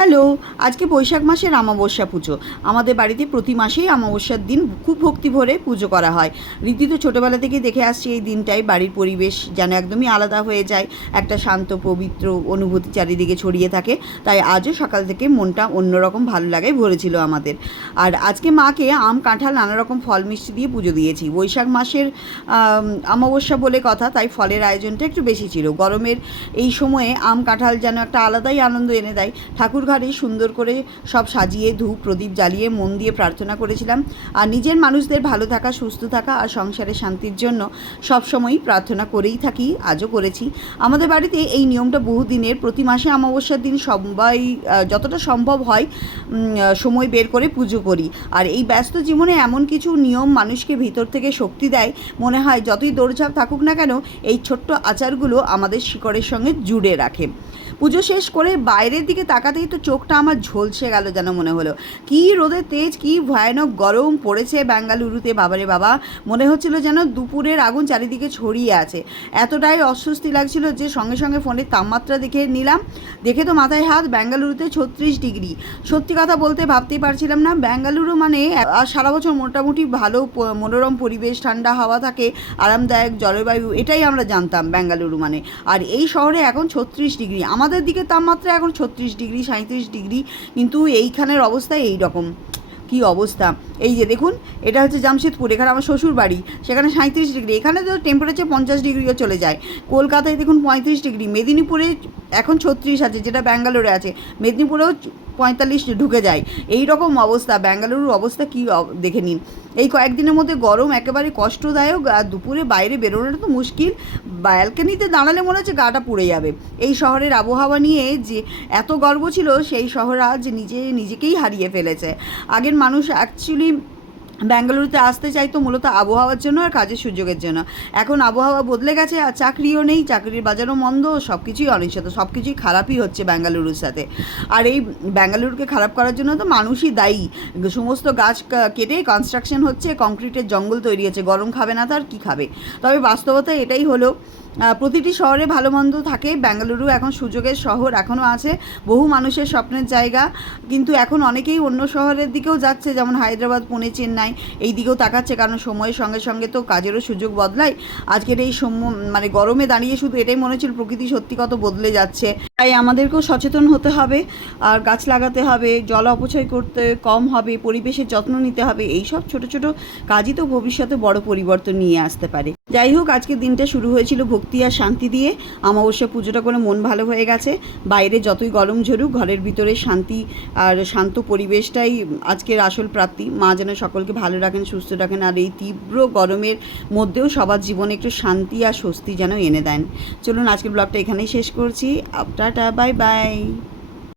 Hello, আজকে বৈশাখ মাসের অমাবস্যা পুজো। আমাদের বাড়িতে প্রতি মাসেই অমাবস্যার দিন খুব ভক্তি ভরে পুজো করা হয়। রীতি তো ছোটোবেলা থেকেই দেখে আসছি, এই দিনটায় বাড়ির পরিবেশ যেন একদমই আলাদা হয়ে যায়, একটা শান্ত পবিত্র অনুভূতি চারিদিকে ছড়িয়ে থাকে। তাই আজও সকাল থেকে মনটা অন্যরকম ভালো লাগায় ভরেছিল আমাদের। আর আজকে মাকে আম কাঁঠাল নানা রকম ফল মিষ্টি দিয়ে পুজো দিয়েছি। বৈশাখ মাসের অমাবস্যা বলে কথা, তাই ফলের আয়োজনটা একটু বেশি ছিল। গরমের এই সময়ে আম কাঁঠাল যেন একটা আলাদাই আনন্দ এনে দেয়। ঠাকুর ঘরে সুন্দর করে সব সাজিয়ে ধূপ প্রদীপ জ্বালিয়ে মন দিয়ে প্রার্থনা করেছিলাম। আর নিজের মানুষদের ভালো থাকা, সুস্থ থাকা আর সংসারের শান্তির জন্য সবসময়ই প্রার্থনা করেই থাকি, আজও করেছি। আমাদের বাড়িতে এই নিয়মটা বহুদিনের। প্রতি মাসে অমাবস্যার দিন সবাই যতটা সম্ভব হয় সময় বের করে পুজো করি। আর এই ব্যস্ত জীবনে এমন কিছু নিয়ম মানুষকে ভিতর থেকে শক্তি দেয়, মনে হয় যতই দৌড়ঝাঁপ থাকুক না কেন, এই ছোট্ট আচারগুলো আমাদের শিকড়ের সঙ্গে জুড়ে রাখে। পুজো শেষ করে বাইরের দিকে তাকাতেই তো চোখটা আমার ঝলসে গেল, যেন মনে হলো কী রোদের তেজ, কী ভয়ানক গরম পড়েছে বেঙ্গালুরুতে। বাবারে বাবা, মনে হচ্ছিল যেন দুপুরের আগুন চারিদিকে ছড়িয়ে আছে। এতটাই অস্বস্তি লাগছিল যে সঙ্গে সঙ্গে ফোনের তাপমাত্রা দেখে নিলাম। দেখে তো মাথায় হাত, বেঙ্গালুরুতে 36 ডিগ্রি। সত্যি কথা বলতে ভাবতেই পারছিলাম না। বেঙ্গালুরু মানে সারা বছর মোটামুটি ভালো মনোরম পরিবেশ, ঠান্ডা হাওয়া থাকে, আরামদায়ক জলবায়ু, এটাই আমরা জানতাম বেঙ্গালুরু মানে। আর এই শহরে এখন 36 ডিগ্রি। আমাদের দিকে তাপমাত্রা এখন 36 ডিগ্রি, 37 ডিগ্রি, কিন্তু এইখানের অবস্থা এই রকম। কী অবস্থা! এই যে দেখুন, এটা হচ্ছে জামশেদপুর, এখানে আমার শ্বশুর বাড়ি, সেখানে 37 ডিগ্রি। এখানে তো টেম্পারেচার 50 ডিগ্রিও চলে যায়। কলকাতায় দেখুন 35 ডিগ্রি, মেদিনীপুরে এখন 36 আছে, যেটা ব্যাঙ্গালোরে আছে। মেদিনীপুরেও 45 ঢুকে যায়। এই রকম অবস্থা, ব্যাঙ্গালুরুর অবস্থা কী দেখে নিন। এই কয়েকদিনের মধ্যে গরম একেবারে কষ্টদায়ক। আর দুপুরে বাইরে বেরোনোটা তো মুশকিল। ব্যালকনিতে দাঁড়ালে মনে হচ্ছে গাটা পুড়ে যাবে। এই শহরের আবহাওয়া নিয়ে যে এত গর্ব ছিল, সেই শহর আজ নিজেকেই হারিয়ে ফেলেছে। আগের মানুষ অ্যাকচুয়ালি ব্যাঙ্গালুরুতে আসতে চাইতো মূলত আবহাওয়ার জন্য আর কাজের সুযোগের জন্য। এখন আবহাওয়া বদলে গেছে, আর চাকরিও নেই, চাকরির বাজারও মন্দ, সব কিছুই অনিশ্চিত, সব কিছুই খারাপই হচ্ছে ব্যাঙ্গালুরুর সাথে। আর এই ব্যাঙ্গালুরুকে খারাপ করার জন্য তো মানুষই দায়ী। সমস্ত গাছ কেটে কনস্ট্রাকশন হচ্ছে, কংক্রিটের জঙ্গল তৈরি হচ্ছে। গরম খাবে না তো আর কী খাবে? তবে বাস্তবতা এটাই হলো, প্রতিটি শহরে ভালো মন্দ থাকে। বেঙ্গালুরু এখন সুযোগের শহর, এখনও আছে, বহু মানুষের স্বপ্নের জায়গা। কিন্তু এখন অনেকেই অন্য শহরের দিকেও যাচ্ছে, যেমন হায়দ্রাবাদ, পুনে, চেন্নাই, এই দিকেও তাকাচ্ছে, কারণ সময়ের সঙ্গে সঙ্গে তো কাজেরও সুযোগ বদলায়। আজকের এই মানে গরমে দাঁড়িয়ে শুধু এটাই মনে হচ্ছিল প্রকৃতি সত্যি কত বদলে যাচ্ছে। তাই আমাদেরকেও সচেতন হতে হবে, আর গাছ লাগাতে হবে, জল অপচয় করতে কম হবে, পরিবেশের যত্ন নিতে হবে। এই সব ছোটো ছোটো কাজই তো ভবিষ্যতে বড় পরিবর্তন নিয়ে আসতে পারে। যাই হোক, আজকের দিনটা শুরু হয়েছিল ভক্তি আর শান্তি দিয়ে। অমাবস্যা পুজোটা করে মন ভালো হয়ে গেছে। বাইরে যতই গরম ঝরুক, ঘরের ভিতরে শান্তি আর শান্ত পরিবেশটাই আজকের আসল প্রাপ্তি। মা যেন সকলকে ভালো রাখেন, সুস্থ রাখেন, আর এই তীব্র গরমের মধ্যেও সবার জীবনে একটু শান্তি আর স্বস্তি যেন এনে দেন। চলুন, আজকের ব্লগটা এখানেই শেষ করছি। Tata, bye bye.